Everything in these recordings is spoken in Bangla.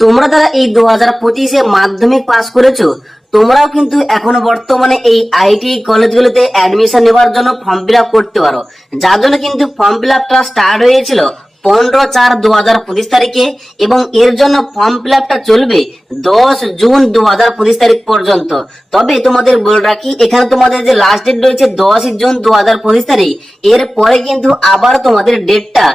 তোমরা যারা এই 2025-এ মাধ্যমিক পাস করেছো, তোমরাও কিন্তু এখনো বর্তমানে এই আইটি কলেজগুলোতে অ্যাডমিশন নেওয়ার জন্য ফর্ম ফিল আপ করতে পারো। যার জন্য কিন্তু ফর্ম ফিল আপটা স্টার্ট হয়েছিল 15/4/2025 তারিখে এবং এর জন্য ফর্ম ফিল আপটা চলবে 10 জুন 2025 তারিখ পর্যন্ত। তবে তোমাদের বলে রাখি, এখানে তোমাদের যে লাস্ট ডেট রয়েছে 10 জুন 2025 তারিখ, এর পরে কিন্তু আবার তোমাদের ডেটটা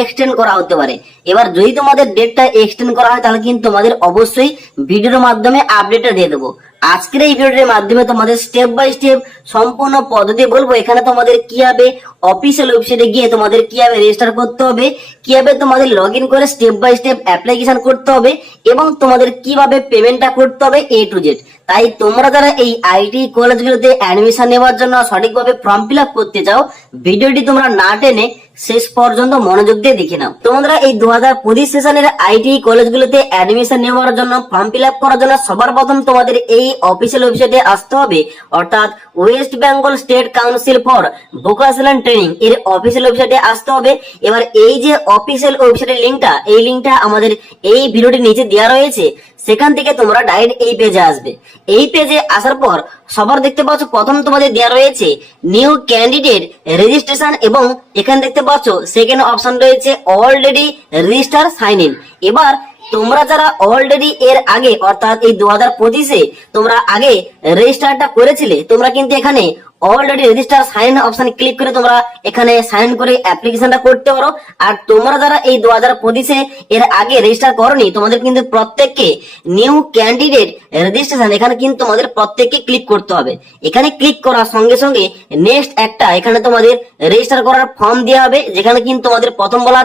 এক্সটেন্ড করা হতে পারে। এবার যদি তোমাদের ডেটটা এক্সটেন্ড করা হয় তাহলে কিন্তু তোমাদের অবশ্যই ভিডিওর মাধ্যমে আপডেটটা দিয়ে দেবো। আজকের এই ভিডিওর মাধ্যমে তোমাদের স্টেপ বাই স্টেপ সম্পূর্ণ পদ্ধতি বলবো। এখানে তোমাদের কিভাবে অফিসিয়াল ওয়েবসাইটে গিয়ে তোমাদের কিভাবে রেজিস্টার করতে হবে, কিভাবে তোমাদের লগ ইন করে স্টেপ বাই স্টেপ অ্যাপ্লিকেশন করতে হবে এবং তোমাদের কিভাবে পেমেন্টটা করতে হবে A to Z। তাই তোমরা যারা এই আইটি কলেজগুলোতে অ্যাডমিশন নেওয়ার জন্য সঠিকভাবে ফর্ম ফিল আপ করতে চাও, ভিডিওটি তোমরা না টেনে শেষ পর্যন্ত মনোযোগ দিয়ে দেখে নাও। তোমরা এই 2025 সেশনের আইটি কলেজগুলোতে অ্যাডমিশন নেওয়ার জন্য ফর্ম ফিল আপ করার জন্য সবার প্রথম তোমাদের এই অফিসিয়াল ওয়েবসাইটে আসতে হবে, অর্থাৎ West Bengal state council for vocational training এর অফিসিয়াল ওয়েবসাইটে আসতে হবে। এবার এই যে অফিসিয়াল ওয়েবসাইটের লিঙ্কটা, এই লিঙ্কটা আমাদের এই ভিডিওটির নিচে দেওয়া রয়েছে। সেখান থেকে তোমরা ডাইরেক্ট এই পেজে আসবে। এই পেজে আসার পর সবার দেখতে পাচ্ছ প্রথম তোমাদের দেওয়া রয়েছে নিউ ক্যান্ডিডেট রেজিস্ট্রেশন এবং এখানে দেখতে পাচ্ছ সেকেন্ড অপশন রয়েছে অলরেডি রেজিস্টার সাইন ইন। এবার তোমরা যারা অলরেডি এর আগে অর্থাৎ এই 2025-এ তোমরা আগে রেজিস্টারটা করেছিলে, তোমরা কিন্তু এখানে already register sign option click করে তোমরা এখানে সাইন করে অ্যাপ্লিকেশনটা করতে পারো। আর তোমরা যারা এই 2025-এ এর আগে রেজিস্টার করনি, তোমাদের কিন্তু প্রত্যেককে নিউ ক্যান্ডিডেট রেজিস্ট্রেশন এখানে কিন্তু তোমাদের প্রত্যেককে ক্লিক করতে হবে। এখানে ক্লিক করার সঙ্গে সঙ্গে নেক্সট একটা এখানে তোমাদের রেজিস্টার করার ফর্ম দেওয়া হবে, যেখানে কিন্তু তোমাদের প্রথম বলা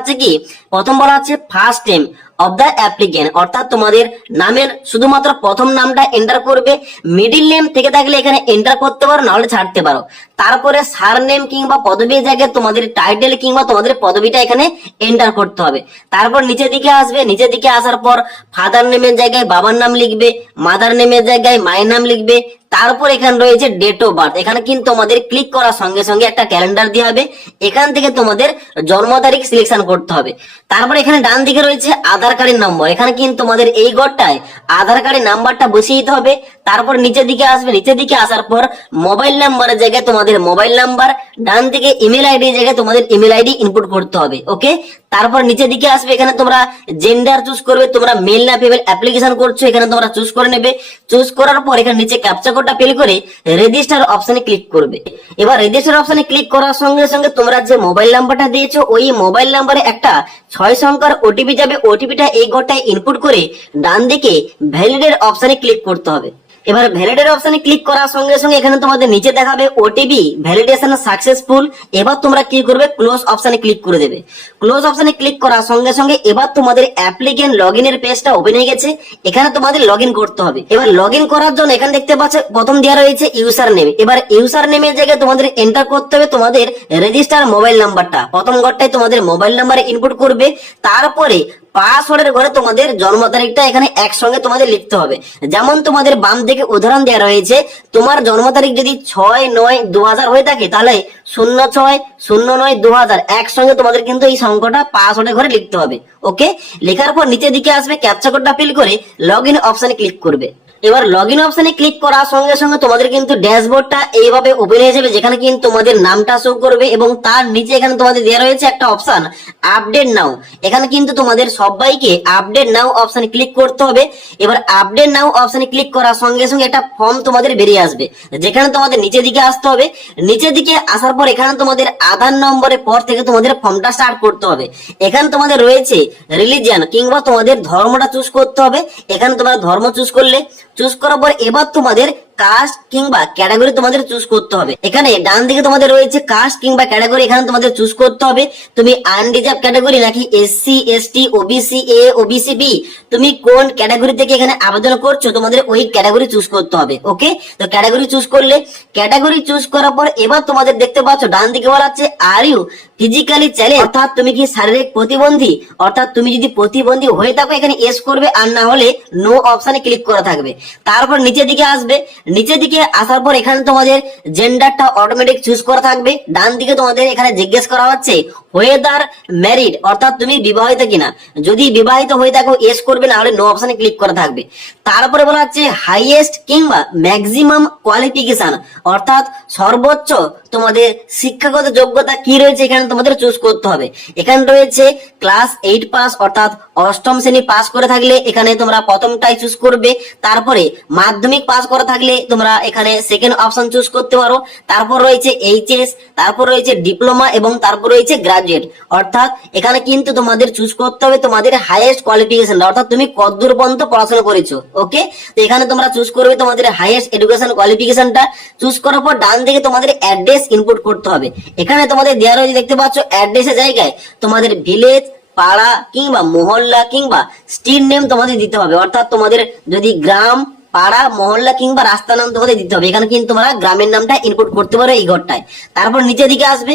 আছে first name of the applicant, অর্থাৎ তোমাদের নামের শুধুমাত্র প্রথম নামটা এন্টার করবে। মিডিল নেম থেকে থাকলে এখানে এন্টার করতে পারো, নাহলে ছাড়তে পারো। তারপরে সার নেম কিংবা পদবীর জায়গায় তোমাদের টাইটেল কিংবা তোমাদের পদবিটা এখানে এন্টার করতে হবে। তারপর নিচের দিকে আসবে, নিচের দিকে আসার পর ফাদার নেমের জায়গায় বাবার নাম লিখবে, মাদার নেমের জায়গায় মায়ের নাম লিখবে। তারপর এখানে রয়েছে ডেট অফ বার্থ, এখানে কিন্তু তোমাদের ক্লিক করার সঙ্গে সঙ্গে একটা ক্যালেন্ডার দেওয়া হবে। এখান থেকে তোমাদের জন্ম তারিখ সিলেকশন করতে হবে। তারপর এখানে ডান দিকে রয়েছে আধার কার্ডের নম্বর, এখানে কিন্তু তোমাদের এই ঘরটায় আধার কার্ডের নাম্বারটা বসিয়ে দিতে হবে। তারপর নিচের দিকে আসবে, নিচের দিকে আসার পর মোবাইল নাম্বারের জায়গায় তোমাদের মোবাইল নাম্বার, ডান দিকে ইমেল আইডির জায়গায় তোমাদের ইমেল আইডি ইনপুট করতে হবে। ওকে, তারপর নিচের দিকে আসবে, এখানে তোমরা জেন্ডার চুজ করবে, তোমরা মেল না ফিমেল অ্যাপ্লিকেশন করছো এখানে তোমরা চুজ করে নেবে। চুজ করার পর এখানে নিচে ক্যাপচা কোডটা ফিল করে রেজিস্টার অপশনে ক্লিক করবে। এবার রেজিস্টার অপশনে ক্লিক করার সঙ্গে সঙ্গে তোমরা যে মোবাইল নাম্বারটা দিয়েছো ওই মোবাইল নাম্বারে একটা 6 সংখ্যার ওটিপি যাবে। ওটিপিটা এই ঘরটায় ইনপুট করে ডান দিকে ভ্যালিডেট অপশনে ক্লিক করতে হবে। এবার ভ্যালিডেট অপশনে ক্লিক করার সঙ্গে সঙ্গে এখানে তোমাদের নিচে দেখাবে ওটিপি ভ্যালিডেশন সাকসেসফুল। এবার তোমরা কি করবে, ক্লোজ অপশনে ক্লিক করে দেবে। ক্লোজ অপশনে ক্লিক করার সঙ্গে সঙ্গে এবার তোমাদের অ্যাপ্লিকেন্ট লগইনের পেজটা ওপেন হয়ে গেছে। এখানে তোমাদের লগইন করতে হবে। এবার লগইন করার জন্য এখানে দেখতে পাচ্ছ প্রথম দেওয়া রয়েছে ইউজার নেম। এবার ইউজার নেমের জায়গায় তোমাদের এন্টার করতে হবে তোমাদের রেজিস্টার মোবাইল নাম্বারটা। প্রথম ঘরটায় তোমাদের মোবাইল নাম্বার ইনপুট করবে। তারপরে পাসওয়ার্ডের ঘরে তোমাদের জন্ম তারিখটা এখানে একসঙ্গে তোমাদের লিখতে হবে। যেমন তোমাদের বাম দিকে উদাহরণ দেওয়া রয়েছে, তোমার জন্ম তারিখ যদি 6/9/2000 হয়ে থাকে তাহলে 06/09/2000 একসঙ্গে তোমাদের কিন্তু এই সংখ্যাটা পাসওয়ার্ডের ঘরে লিখতে হবে। ওকে, লেখার পর নিচের দিকে আসবে, ক্যাপচা কোডটা ফিল করে লগ ইন অপশনে ক্লিক করবে। এবার লগ ইন অপশনে ক্লিক করার সঙ্গে সঙ্গে তোমাদের কিন্তু ড্যাশবোর্ডটা এইভাবে ওপেন হয়ে যাবে, যেখানে কিন্তু তোমাদের নামটা শো করবে এবং তার নিচে এখানে তোমাদের দেওয়া রয়েছে একটা অপশন আপডেট নাও। এখানে কিন্তু তোমাদের সবাইকে আপডেট নাও অপশনে ক্লিক করতে হবে। এবার আপডেট নাও অপশনে ক্লিক করার সঙ্গে সঙ্গে একটা ফর্ম তোমাদের বেরিয়ে আসবে, যেখানে তোমাদের নিচের দিকে আসতে হবে। নিচের দিকে আসার পর এখানে তোমাদের আধার নম্বরের পর থেকে তোমাদের ফর্মটা স্টার্ট করতে হবে। এখানে তোমাদের রয়েছে রিলিজিয়ন কিংবা তোমাদের ধর্মটা চুজ করতে হবে। এখানে তোমরা ধর্ম চুজ করলে, চুজ করার পর এবার তোমাদের কাস্ট কিংবা ক্যাটাগরি তোমাদের চুজ করতে হবে। এখানে ডান দিকে তোমাদের রয়েছে কাস্ট কিংবা ক্যাটাগরি, এখানে তোমাদের চুজ করতে হবে তুমি আনরিজার্ভ ক্যাটাগরি নাকি SC ST OBC A OBC B, তুমি কোন ক্যাটাগরি থেকে এখানে আবেদন করছো তোমাদের ওই ক্যাটাগরি চুজ করতে হবে। ওকে, তো ক্যাটাগরি চুজ করলে, ক্যাটাগরি চুজ করার পর এবার তোমাদের দেখতে পাচ্ছ ডান দিকে বলা আছে আর ইউ ফিজিক্যালি চ্যালেঞ্জ, অর্থাৎ তুমি কি শারীরিক প্রতিবন্ধী। অর্থাৎ তুমি যদি প্রতিবন্ধী হয়ে থাকো এখানে এস করবে, আর না হলে নো অপশনে ক্লিক করা থাকবে। তারপর নিচের দিকে আসবে, নিচের দিকে আসার পর এখানে তোমাদের জেন্ডারটা অটোমেটিক চুজ করা থাকবে। ডান দিকে তোমাদের এখানে জিজ্ঞেস করা হচ্ছে ওয়েদার ম্যারিড, অর্থাৎ তুমি বিবাহিত কিনা। যদি বিবাহিত হয়ে থাকো ইয়েস করবে, না হলে নো অপশনে ক্লিক করা থাকবে। তারপরে বলা হচ্ছে হাইয়েস্ট কিংবা ম্যাক্সিমাম কোয়ালিফিকেশন, অর্থাৎ সর্বোচ্চ তোমাদের শিক্ষাগত যোগ্যতা কি রয়েছে এখানে তোমাদের চুজ করতে হবে। এখানে রয়েছে ক্লাস 8 পাস, অর্থাৎ অষ্টম শ্রেণী পাস করে থাকলে এখানে তোমরা প্রথমটাই চুজ করবে। তারপরে মাধ্যমিক পাস করা থাকলে তোমরা এখানে সেকেন্ড অপশন চুজ করতে পারো। তারপর রয়েছে এইচএস, তারপর রয়েছে ডিপ্লোমা এবং তারপর রয়েছে গ্রাজুয়েট, অর্থাৎ এখানে কিন্তু তোমাদের চুজ করতে হবে তোমাদের হাইয়েস্ট কোয়ালিফিকেশন, অর্থাৎ তুমি কতদূর পর্যন্ত পড়াশোনা করেছো। ওকে, তো এখানে তোমরা চুজ করবে তোমাদের হাইয়েস্ট এডুকেশন কোয়ালিফিকেশনটা। চুজ করার পর ডান দিকে তোমাদের অ্যাড্রেস ইনপুট করতে হবে। এখানে তোমাদের দেওয়া রয়েছে, দেখতে পাচ্ছ অ্যাড্রেসের জায়গায় তোমাদের ভিলেজ, পাড়া কিংবা মহল্লা কিংবা স্ট্রিট নেম তোমাদের দিতে হবে, অর্থাৎ তোমাদের যদি গ্রাম, পাড়া, মহল্লা কিংবা রাস্তার নাম তোমাদের দিতে হবে। এখানে কিন্তু তোমরা গ্রামের নামটা ইনপুট করতে পারো এই ঘরটায়। তারপর নিচের দিকে আসবে,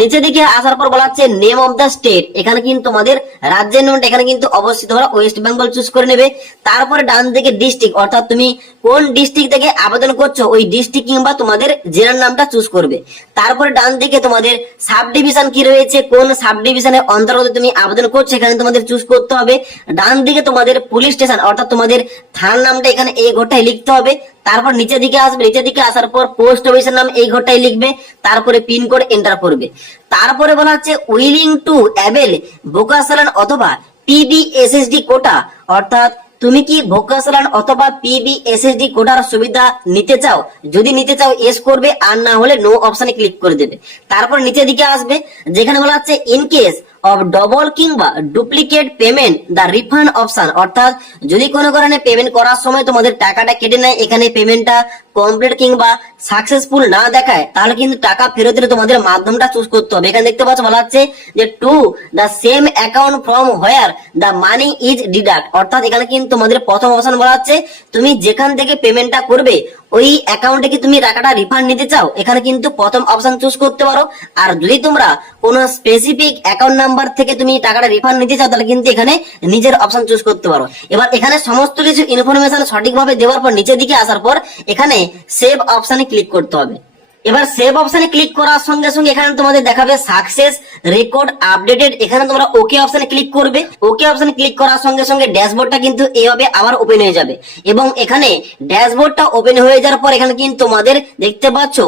নিচের দিকে আসার পর বলা হচ্ছে নেম অফ দ্য স্টেট, এখানে কিন্তু তোমাদের রাজ্যের নামটা এখানে কিন্তু অবশ্যই তোমরা ওয়েস্ট বেঙ্গল চুজ করে নেবে। তারপরে ডান দিকে ডিস্ট্রিক্ট, অর্থাৎ তুমি কোন ডিস্ট্রিক্ট থেকে আবেদন করছো ওই ডিস্ট্রিক্ট কিংবা তোমাদের জেলার নামটা চুজ করবে। তারপরে ডান দিকে তোমাদের সাব ডিভিশন কি রয়েছে, কোন সাব ডিভিশনের অন্তর্গত তুমি আবেদন করছো এখানে তোমাদের চুজ করতে হবে। ডান দিকে তোমাদের পুলিশ স্টেশন, অর্থাৎ তোমাদের থানার নামটা এখানে এই ঘরটায় লিখতে হবে। তারপর নিচের দিকে আসবে, নিচের দিকে আসার পর পোস্ট অফিসের নাম এই ঘরটায় লিখবে। তারপরে পিনকোড এন্টার করবে। তারপরে বলা হচ্ছে উইলিং টু অ্যাভেল ভোকেশনাল অথবা পিবিএসএসডি কোটা, অর্থাৎ তুমি কি ভোকেশনাল অথবা পিবিএসএসডি কোটার সুবিধা নিতে চাও। যদি নিতে চাও ইয়েস করবে, আর না হলে নো অপশনে ক্লিক করে দেবে। তারপর নিচের দিকে আসবে, যেখানে বলা হচ্ছে ইন কেস অফ ডবল কিংবা duplicate payment the refund option, অর্থাৎ যদি কোনো কারণে পেমেন্ট করার সময় তোমাদের টাকাটা কেটে নেয়, এখানে পেমেন্টটা কমপ্লিট কিংবা সাকসেসফুল না দেখায়, তাহলে কিন্তু টাকা ফেরত দিলে তোমাদের মাধ্যমটা চুজ করতে হবে। এখানে দেখতে পাচ্ছ বলা হচ্ছে যে to the same account from where the money is deduct, অর্থাৎ এখানে কিন্তু তোমাদের প্রথম অপশন বলা হচ্ছে তুমি যেখান থেকে পেমেন্টটা করবে ওই অ্যাকাউন্টে কি তুমি টাকাটা রিফান্ড নিতে চাও, এখানে কিন্তু প্রথম অপশন চুজ করতে পারো। আর যদি তোমরা কোনো স্পেসিফিক অ্যাকাউন্ট নাম্বার থেকে তুমি টাকাটা রিফান্ড নিতে চাও, তাহলে কিন্তু এখানে নিজের অপশন চুজ করতে পারো। এবার এখানে সমস্ত কিছু ইনফরমেশন সঠিকভাবে দেওয়ার পর নিচের দিকে আসার পর এখানে সেভ অপশনে ক্লিক করতে হবে। এবার সেভ অপশনে ক্লিক করার সঙ্গে সঙ্গে এখানে তোমাদের দেখাবে সাকসেস রেকর্ড আপডেটেড, এখানে তোমরা ওকে অপশনে ক্লিক করবে। ওকে অপশনে ক্লিক করার সঙ্গে সঙ্গে ড্যাশবোর্ডটা কিন্তু এইভাবে আবার ওপেন হয়ে যাবে। এবং এখানে ড্যাশবোর্ডটা ওপেন হয়ে যাওয়ার পর এখানে কিন্তু তোমাদের দেখতে পাচ্ছ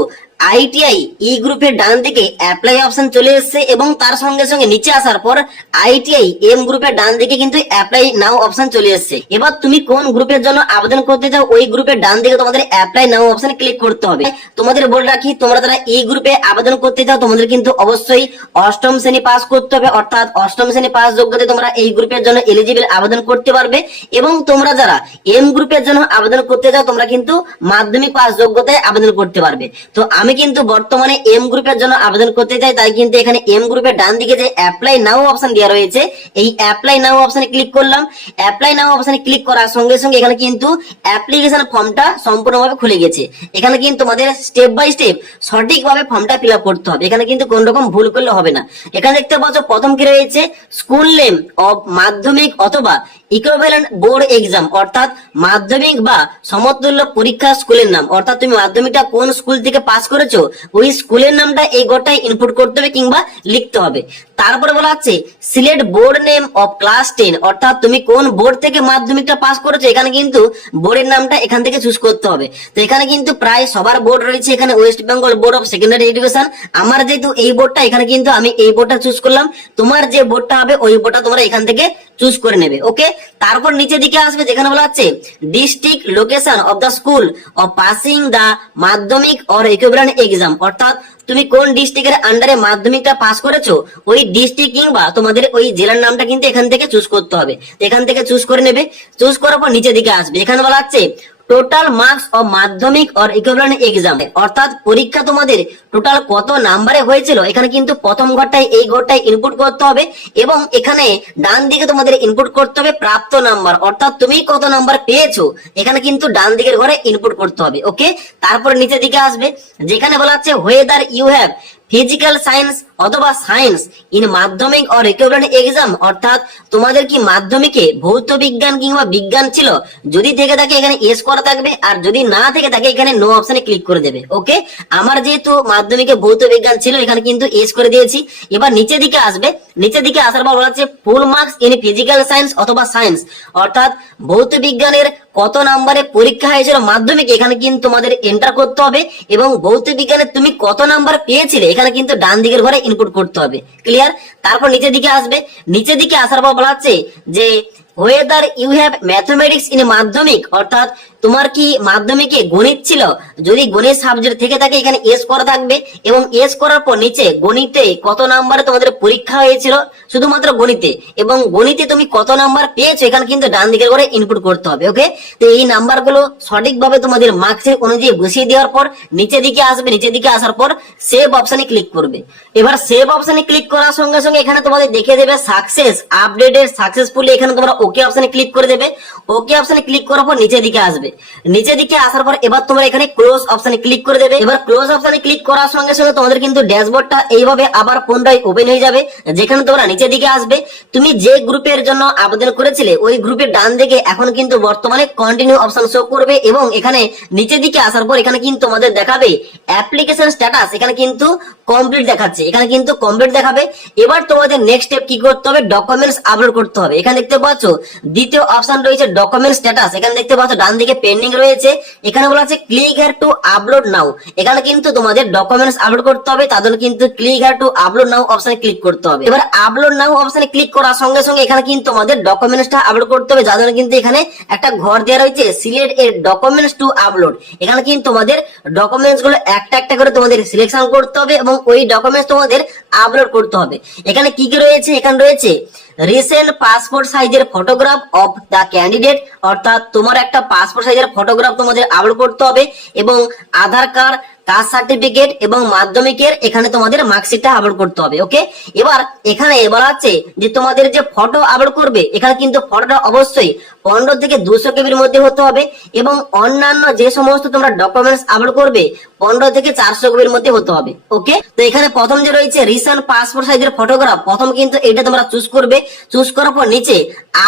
আইটিআই ই গ্রুপের ডান দিকে অ্যাপ্লাই অপশন চলে এসেছে এবং তার সঙ্গে সঙ্গে নিচে আসার পর আইটিআই এম গ্রুপের ডান দিকে কিন্তু অ্যাপ্লাই নাও অপশন চলে এসেছে। এবার তুমি কোন গ্রুপের জন্য আবেদন করতে চাও ওই গ্রুপের ডান দিকে তোমাদের অ্যাপ্লাই নাও অপশন ক্লিক করতে হবে। তোমাদের বলে রাখি, তোমরা যারা এই গ্রুপে আবেদন করতে চাও তোমাদের কিন্তু অবশ্যই অষ্টম শ্রেণী পাস করতে হবে, অর্থাৎ অষ্টম শ্রেণী পাস যোগ্যতায় তোমরা এই গ্রুপের জন্য এলিজিবল আবেদন করতে পারবে। এবং তোমরা যারা এম গ্রুপের জন্য আবেদন করতে চাও তোমরা কিন্তু মাধ্যমিক পাস যোগ্যতায় আবেদন করতে পারবে। তো আমি কিন্তু বর্তমানে এম গ্রুপের জন্য আবেদন করতে চাই, তাই কিন্তু এখানে এম গ্রুপের ডান দিকে যে অ্যাপ্লাই নাও অপশন দেওয়া রয়েছে এই অ্যাপ্লাই নাও অপশনে ক্লিক করলাম। অ্যাপ্লাই নাও অপশনে ক্লিক করার সঙ্গে সঙ্গে এখানে কিন্তু অ্যাপ্লিকেশন ফর্মটা সম্পূর্ণভাবে খুলে গেছে। এখানে কিন্তু তোমাদের স্টেপ বাই স্টেপ সঠিকভাবে ফর্মটা ফিল আপ করতে হবে, এখানে কিন্তু কোন রকম ভুল করলে হবে না। এখানে দেখতে পাচ্ছ প্রথম কি রয়েছে স্কুল নেম অফ মাধ্যমিক অথবা ইকুইভ্যালেন্ট বোর্ড এক্সাম, অর্থাৎ মাধ্যমিক বা সমতুল্য পরীক্ষা স্কুলের নাম, অর্থাৎ তুমি মাধ্যমিকটা কোন স্কুল থেকে পাস করেছো ওই স্কুলের নামটা এই ঘরটায় ইনপুট করতে হবে কিংবা লিখতে হবে। তারপরে বলা হচ্ছে select board name of class 10, অর্থাৎ তুমি কোন বোর্ড থেকে মাধ্যমিকটা পাস করেছো এখানে কিন্তু বোর্ডের নামটা এখান থেকে চুজ করতে হবে। তো এখানে কিন্তু প্রায় সবার বোর্ড রয়েছে, এখানে West Bengal board of secondary education. আমার যেহেতু এই বোর্ডটা এখানে কিন্তু আমি এই বোর্ডটা চুজ করলাম, তোমার যে বোর্ডটা হবে ওই বোর্ডটা তোমরা এখান থেকে চুজ করে নেবে। ওকে, তারপর নিচের দিকে আসবে যেখানে বলা হচ্ছে district location of the school of passing the মাধ্যমিক অর ইকুইভ্যালেন্ট এক্সাম, অর্থাৎ তুমি কোন ডিস্ট্রিক্টের আন্ডারে মাধ্যমিকটা পাস করেছো ওই ডিস্ট্রিক্ট কিংবা তোমাদের ওই জেলার নামটা কিন্তু এখান থেকে চুজ করতে হবে। এখান থেকে চুজ করে নেবে। চুজ করার পর নিচের দিকে আসবে, এখানে বলা হচ্ছে টোটাল মার্কস অফ মাধ্যমিক অর ইকুইভ্যালেন্ট এক্সাম, অর্থাৎ পরীক্ষা তোমাদের টোটাল কত নাম্বারে হয়েছিল এখানে কিন্তু প্রথম ঘরটায় এই ঘরটায় ইনপুট করতে হবে। এবং এখানে ডান দিকে তোমাদের ইনপুট করতে হবে প্রাপ্ত নাম্বার, অর্থাৎ তুমি কত নাম্বার পেয়েছো এখানে কিন্তু ডান দিকের ঘরে ইনপুট করতে হবে। ওকে, তারপর নিচের দিকে আসবে যেখানে বলা হচ্ছে whether you have physical science অথবা সায়েন্স ইন মাধ্যমিক অর ইকুইভ্যালেন্ট এক্সাম, অর্থাৎ তোমাদের কি মাধ্যমিকে ভৌত বিজ্ঞান কিংবা বিজ্ঞান ছিল, যদি থেকে থাকে এখানে এস করা থাকবে, আর যদি না থেকে থাকে এখানে নো অপশনে ক্লিক করে দেবে। ওকে, আমার যেহেতু মাধ্যমিকে ভৌত বিজ্ঞান ছিল এখানে কিন্তু এস করে দিয়েছি। এবার নিচে দিকে আসবে, নিচে দিকে আসার পর বলা হচ্ছে full marks in physical science অথবা সায়েন্স, অর্থাৎ ভৌত বিজ্ঞানের কত নাম্বারে পরীক্ষা হয়েছিল মাধ্যমিক, এখানে কিন্তু তোমাদের এন্টার করতে হবে, এবং ভৌত বিজ্ঞানে তুমি কত নাম্বার পেয়েছিলে এখানে কিন্তু ডান দিকের ঘরে ইনপুট করতে হবে। ক্লিয়ার? তারপর নিচের দিকে আসবে, নিচের দিকে আসার পর বলা হচ্ছে যে whether you have mathematics in মাধ্যমিক, অর্থাৎ তোমার কি মাধ্যমিকে গণিত ছিল, যদি গণিত সাবজেক্ট থেকে থাকে এখানে এস করা থাকবে, এবং এস করার পর নিচে গণিতে কত নাম্বারে তোমাদের পরীক্ষা হয়েছিল শুধুমাত্র গণিতে, এবং গণিতে তুমি কত নাম্বার পেয়েছো এখানে কিন্তু ডান দিকের করে ইনপুট করতে হবে। ওকে, তো এই নাম্বারগুলো সঠিকভাবে তোমাদের মার্কসের অনুযায়ী বসিয়ে দেওয়ার পর নিচে দিকে আসবে, নিচে দিকে আসার পর সেভ অপশনে ক্লিক করবে। এবার সেভ অপশনে ক্লিক করার সঙ্গে সঙ্গে এখানে তোমাদের দেখিয়ে দেবে সাকসেস আপডেটেড সাকসেসফুলি, এখানে তোমরা ওকে অপশনে ক্লিক করে দেবে। ওকে অপশনে ক্লিক করার পর নিচে দিকে আসবে, নিচে দিকে আসার পর এবার তোমরা এখানে ক্লোজ অপশনে ক্লিক করে দেবে। এবার ক্লোজ অপশনে ক্লিক করার সঙ্গে সঙ্গে তোমাদের কিন্তু ড্যাশবোর্ডটা এইভাবে আবার পুনরায় ওপেন হয়ে যাবে, যেখানে তোমরা নিচে দিকে আসবে, তুমি যে গ্রুপের জন্য আবেদন করেছিলে ওই গ্রুপের ডান দিকে এখন কিন্তু বর্তমানে কন্টিনিউ অপশন শো করবে, এবং এখানে নিচে দিকে আসার পর এখানে কিন্তু তোমাদের দেখাবে অ্যাপ্লিকেশন স্ট্যাটাস, এখানে কিন্তু কমপ্লিট দেখাচ্ছে, এখানে কিন্তু কমপ্লিট দেখাবে। এবার তোমাদের নেক্সট স্টেপ কি করতে হবে, ডকুমেন্টস আপলোড করতে হবে। এখানে দেখতে পাচ্ছ দ্বিতীয় অপশন রয়েছে ডকুমেন্ট স্ট্যাটাস, এখানে দেখতে পাচ্ছ ডান দিকে পেন্ডিং রয়েছে, এখানে বলা আছে ক্লিক হিয়ার টু আপলোড নাও, এখানে কিন্তু তোমাদের ডকুমেন্টস আপলোড করতে হবে, তার জন্য কিন্তু ক্লিক হিয়ার টু আপলোড নাও অপশনে ক্লিক করতে হবে। এবার আপলোড নাও অপশনে ক্লিক করার সঙ্গে সঙ্গে এখানে কিন্তু তোমাদের ডকুমেন্টসটা আপলোড করতে হবে, যার জন্য কিন্তু এখানে একটা ঘর দেওয়া রয়েছে সিলেক্ট এ ডকুমেন্টস টু আপলোড, এখানে কিন্তু তোমাদের ডকুমেন্টস গুলো একটা একটা করে তোমাদের সিলেকশন করতে হবে এবং ওই ডকুমেন্টস তোমাদের আপলোড করতে হবে। এখানে কি কি রয়েছে, এখানে রয়েছে রিসেন্ট পাসপোর্ট সাইজের ফটোগ্রাফ অফ দা ক্যান্ডিডেট, অর্থাৎ তোমার একটা পাসপোর্ট সাইজের ফটোগ্রাফ তোমাদের আপলোড করতে হবে, এবং আধার কার্ড, কাস্ট সার্টিফিকেট এবং মাধ্যমিকের এখানে তোমাদের মার্কশিটটা আপলোড করতে হবে। ওকে, এবার এখানে বলা আছে যে তোমাদের যে ফটো আপলোড করবে এখানে কিন্তু ফটোটা অবশ্যই 15 থেকে 200 কেবির মধ্যে হতে হবে, এবং অন্যান্য যে সমস্ত তোমরা ডকুমেন্টস আপলোড করবে 15 থেকে 400 কেবির মধ্যে হতে হবে। ওকে, তো এখানে প্রথম যে রয়েছে রিসেন্ট পাসপোর্ট সাইজের ফটোগ্রাফ, প্রথম কিন্তু এটা তোমরা চুজ করবে, চুজ করার পর নিচে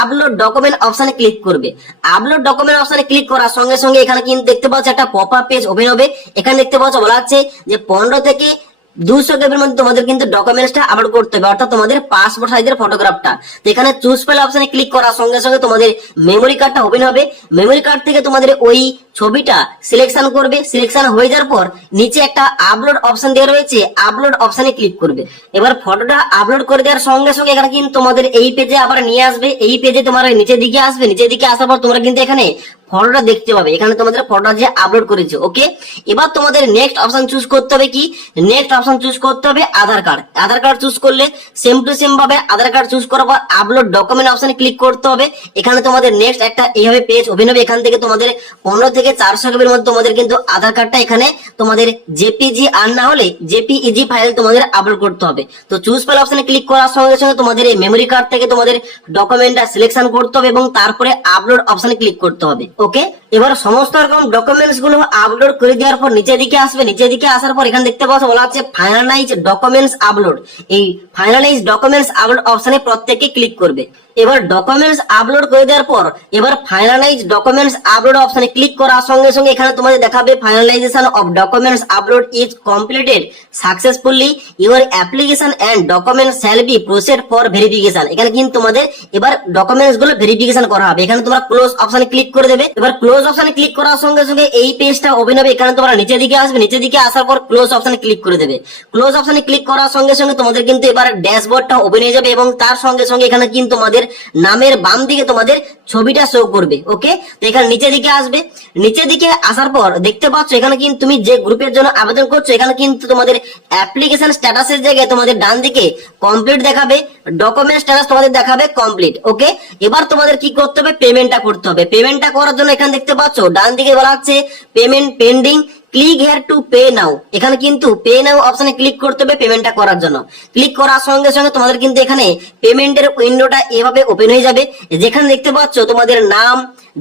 আপলোড ডকুমেন্ট অপশনে ক্লিক করবে। আপলোড ডকুমেন্ট অপশনে ক্লিক করার সঙ্গে সঙ্গে এখানে কিন্তু দেখতে পাচ্ছ একটা পপ আপ পেজ ওপেন হবে, এখানে দেখতে পাচ্ছ বলা আছে যে 15 থেকে 200 কেবির মধ্যে তোমাদের কিন্তু ডকুমেন্টসটা আপলোড করতে হবে, অর্থাৎ তোমাদের পাসপোর্ট সাইজের ফটোগ্রাফটা। তো এখানে চুজ ফাইল অপশনে ক্লিক করার সঙ্গে সঙ্গে তোমাদের মেমোরি কার্ডটা ওপেন হবে, মেমোরি কার্ড থেকে তোমাদের ওই ছবিটা সিলেকশন করবে, সিলেকশন হয়ে যাওয়ার পর নিচে একটা আপলোড অপশন দেওয়া রয়েছে, আপলোড অপশনে ক্লিক করবে। এবার ফটোটা আপলোড করে দেওয়ার সঙ্গে সঙ্গে এখানে কিন্তু তোমাদের এই পেজে আবার নিয়ে আসবে, এই পেজে তোমার নিচের দিকে আসবে, নিচের দিকে আসার পর তোমরা কিন্তু এখানে ফটোটা দেখতে পাবে, এখানে তোমাদের ফটোটা যে আপলোড করেছে। ওকে, এবার তোমাদের নেক্সট অপশন চুজ করতে হবে, কি নেক্সট অপশন চুজ করতে হবে আধার কার্ড। আধার কার্ড চুজ করলে সেম টু সেম ভাবে আধার কার্ড চুজ করার পর আপলোড ডকুমেন্ট অপশনে ক্লিক করতে হবে। এখানে তোমাদের নেক্সট একটা এইভাবে পেজ ওপেন হবে, এখান থেকে তোমাদের 15 থেকে 400 কেবির মধ্যে তোমাদের কিন্তু আধার কার্ডটা এখানে তোমাদের জেপিজি আর না হলে জেপিইজি ফাইল তোমাদের আপলোড করতে হবে। তো চুজ ফাইল অপশনে ক্লিক করার সঙ্গে সঙ্গে তোমাদের এই মেমোরি কার্ড থেকে তোমাদের ডকুমেন্টটা সিলেকশন করতে হবে এবং তারপরে আপলোড অপশনে ক্লিক করতে হবে। ওকে, এবার সমস্ত রকম ডকুমেন্টস গুলো আপলোড করে দেওয়ার পর নিচের দিকে আসবে, নিচের দিকে আসার পর এখানে দেখতে পাচ্ছ বলা আছে ফাইনালাইজ ডকুমেন্টস আপলোড। এই ফাইনালাইজ ডকুমেন্টস আপলোড অপশনে প্রত্যেককে ক্লিক করবে। এবার ডকুমেন্টস আপলোড করে দেওয়ার পর এবার ফাইনালাইজ ডকুমেন্টস আপলোড অপশনে ক্লিক করার সঙ্গে সঙ্গে এখানে তোমাদের দেখাবে finalization of documents upload is completed successfully, your application and documents shall be proceed for verification. এখানে কিন্তু তোমাদের এবার ডকুমেন্টস গুলো ভেরিফিকেশন করা হবে, এখানে তোমরা ক্লোজ অপশনে ক্লিক করে দেবে। এবার ক্লোজ অপশনে ক্লিক করার সঙ্গে সঙ্গে এই পেজটা ওপেন হবে, এখানে তোমরা নিচের দিকে আসবে, নিচের দিকে আসার পর ক্লোজ অপশনে ক্লিক করে দেবে। ক্লোজ অপশনে ক্লিক করার সঙ্গে সঙ্গে তোমাদের কিন্তু এবার ড্যাশবোর্ডটা ওপেন হয়ে যাবে এবং তার সঙ্গে সঙ্গে এখানে কিন্তু তোমাদের নামের বাম দিকে তোমাদের ছবিটা শো করবে। ওকে, তো এখানে নিচের দিকে আসবে, নিচের দিকে আসার পর দেখতে পাচ্ছ এখানে কিন্তু তুমি যে গ্রুপের জন্য আবেদন করছো এখানে কিন্তু তোমাদের অ্যাপ্লিকেশন স্ট্যাটাসের জায়গায় তোমাদের ডান দিকে কমপ্লিট দেখাবে, ডকুমেন্ট স্ট্যাটাস তোমাদের দেখাবে কমপ্লিট। ওকে, এবার তোমাদের কি করতে হবে, পেমেন্টটা করতে হবে। পেমেন্টটা করার জন্য এখানে দেখতে পাচ্ছ ডান দিকে বলা হচ্ছে payment pending, click here to pay নাও। এখানে কিন্তু পে নাও অপশনে ক্লিক করতে হবে পেমেন্টটা করার জন্য। ক্লিক করার সঙ্গে সঙ্গে তোমাদের কিন্তু এখানে পেমেন্টের উইন্ডোটা এভাবে ওপেন হয়ে যাবে, যেখানে দেখতে পাচ্ছ তোমাদের নাম,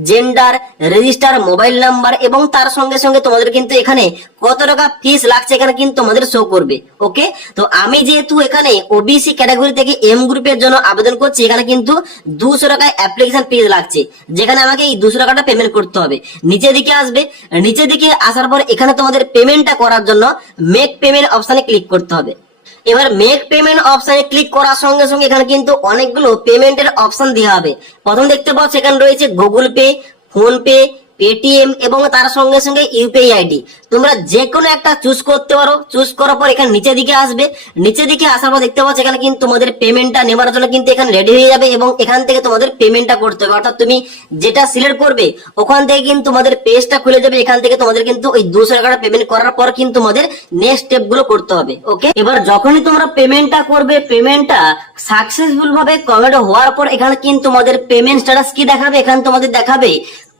জেন্ডার, রেজিস্টার মোবাইল নাম্বার এবং তার সঙ্গে সঙ্গে তোমাদের কিন্তু এখানে কত টাকা ফিস লাগছে এখানে কিন্তু তোমাদের শো করবে। ওকে, তো আমি যেহেতু এখানে ওবিসি ক্যাটাগরি থেকে এম গ্রুপের জন্য আবেদন করছি, এখানে কিন্তু 200 টাকায় অ্যাপ্লিকেশন ফিস লাগছে, যেখানে আমাকে এই 200 টাকাটা পেমেন্ট করতে হবে। নিচের দিকে আসবে, নিচের দিকে আসার পর এখানে তোমাদের পেমেন্টটা করার জন্য মেক পেমেন্ট অপশনে ক্লিক করতে হবে। এবার মেক পেমেন্ট অপশনে ক্লিক করার সঙ্গে সঙ্গে এখানে কিন্তু অনেকগুলো পেমেন্টের অপশন দেওয়া হবে। প্রথম দেখতে পাচ্ছ এখানে রয়েছে Google pay, phone pay, Paytm এবং তার সঙ্গে সঙ্গে ইউপিআই আইডি। তোমরা যে কোনো একটা চুজ করতে পারো। চুজ করার পর এখানে নিচের দিকে আসবে, নিচের দিকে আসার পর দেখতে পাচ্ছ এখানে কিন্তু তোমাদের পেমেন্টটা নেওয়ার জন্য কিন্তু এখানে রেডি হয়ে যাবে এবং এখান থেকে তোমাদের পেমেন্টটা করতে হবে। অর্থাৎ তুমি যেটা সিলেক্ট করবে ওখান থেকে কিন্তু তোমাদের পেজটা খুলে যাবে। এখান থেকে তোমাদের কিন্তু ওই 200 টাকাটা পেমেন্ট করার পর কিন্তু তোমাদের নেক্সট স্টেপ গুলো করতে হবে। ওকে, এবার যখনই তোমরা পেমেন্টটা করবে, পেমেন্টটা সাকসেসফুল ভাবে কমপ্লিট হওয়ার পর এখানে কিন্তু তোমাদের পেমেন্ট স্ট্যাটাস কি দেখাবে, এখানে তোমাদের দেখাবে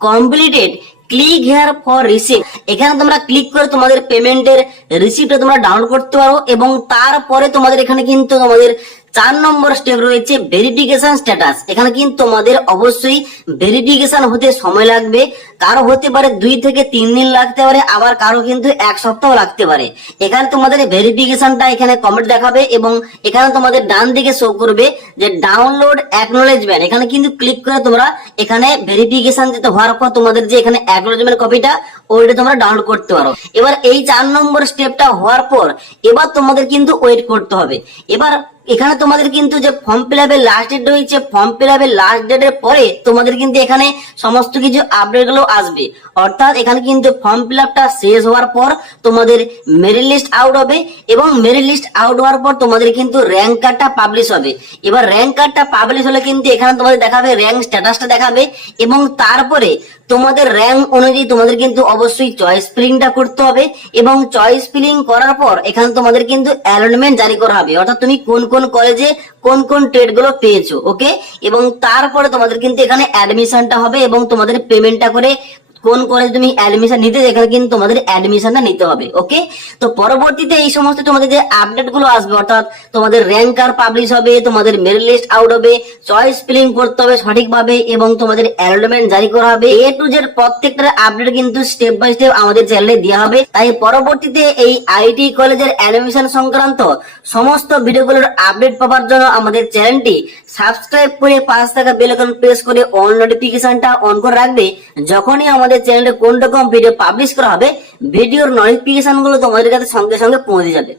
completed, click here for receipt. এখানে তোমরা ক্লিক করে তোমাদের পেমেন্টের রিসিপ্টটা তোমরা ডাউনলোড করতে পারো এবং তারপরে তোমাদের এখানে কিন্তু তোমাদের 4 নম্বর স্টেপ রয়েছে ভেরিফিকেশন স্ট্যাটাস। এখানে কিন্তু তোমাদের অবশ্যই ভেরিফিকেশন হতে সময় লাগবে। কারো হতে পারে 2 থেকে 3 দিন লাগতে পারে, আবার কারো কিন্তু 1 সপ্তাহ লাগতে পারে। এখানে তোমাদের ভেরিফিকেশনটা এখানে কমেন্ট দেখাবে এবং এখানে তোমাদের ডান দিকে শো করবে যে ডাউনলোড অ্যাকনোলেজমেন্ট। এখানে কিন্তু ক্লিক করে তোমরা এখানে ভেরিফিকেশন যেতে হওয়ার পর তোমাদের যে এখানে অ্যাকনোলেজমেন্ট কপিটা ওইটা তোমরা ডাউনলোড করতে পারো। এবার এই 4 নম্বর স্টেপটা হওয়ার পর এবার তোমাদের কিন্তু ওয়েট করতে হবে। এবার এখানে তোমাদের কিন্তু যে ফর্ম ফিল আপের লাস্ট ডেট রয়েছে, ফর্ম ফিল আপের লাস্ট ডেটের পরে তোমাদের কিন্তু এখানে সমস্ত কিছু আপডেট গুলো আসবে। অর্থাৎ এখানে কিন্তু ফর্ম ফিল আপটা শেষ হওয়ার পর তোমাদের মেরিট লিস্ট আউট হবে এবং মেরিট লিস্ট আউট হওয়ার পর তোমাদের কিন্তু র্যাঙ্ক কার্ডটা পাবলিশ হবে। এবার র্যাঙ্ক কার্ডটা পাবলিশ হলে কিন্তু এখানে তোমাদের দেখাবে র্যাঙ্ক স্ট্যাটাসটা দেখাবে এবং তারপরে তোমাদের র্যাঙ্ক অনুযায়ী তোমাদের কিন্তু অবশ্যই চয়েস ফিলিংটা করতে হবে এবং চয়েস ফিলিং করার পর এখানে তোমাদের কিন্তু অ্যালটমেন্ট জারি করা হবে। অর্থাৎ তুমি কোন কোন কলেজে কোন কোন ট্রেড গুলো পেয়েছো। ওকে, এবং তারপরে তোমাদের কিন্তু এখানে অ্যাডমিশনটা হবে এবং তোমাদের পেমেন্টটা করে কোন কলেজ তুমি অ্যাডমিশন নিতে, এখানে কিন্তু তোমাদের অ্যাডমিশনটা নিতে হবে। ওকে, তো পরবর্তীতে এই সমস্ত তোমাদের যে আপডেট গুলো আসবে, অর্থাৎ তোমাদের র্যাঙ্ক কার্ড পাবলিশ হবে, তোমাদের মেরিট লিস্ট আউট হবে, চয়েস ফিলিং করতে হবে সঠিকভাবে এবং তোমাদের অ্যালটমেন্ট জারি করা হবে। এ টু জেড প্রত্যেকটা আপডেট কিন্তু স্টেপ বাই স্টেপ আমাদের চ্যানেলে দেওয়া হবে। তাই পরবর্তীতে এই আইটি কলেজের অ্যাডমিশন সংক্রান্ত সমস্ত ভিডিওগুলোর আপডেট পাওয়ার জন্য আমাদের চ্যানেলটি সাবস্ক্রাইব করে পাশে থাকা বেল আইকন প্রেস করে অল নোটিফিকেশনটা অন করে রাখবে। যখনই আমাদের চ্যানেলে কোন রকম ভিডিও পাবলিশ করা হবে, ভিডিওর নোটিফিকেশন গুলো তোমাদের কাছে সঙ্গে সঙ্গে পৌঁছে যাবে।